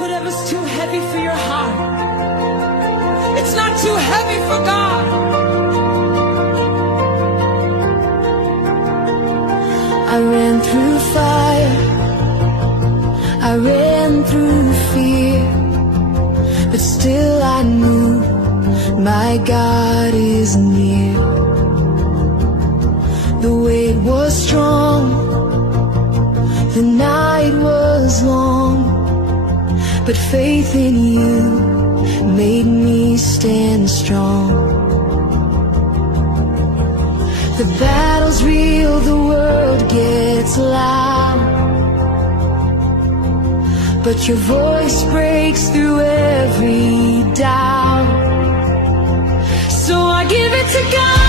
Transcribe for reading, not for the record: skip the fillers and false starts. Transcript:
Whatever's too heavy for your heart, it's not too heavy for God. I ran through fire, I ran through fear, but still I knew my God is near. The weight was strong, the night was long, but faith in you made me stand strong. The battle's real, the world gets loud, but your voice breaks through every doubt. So I give it to God.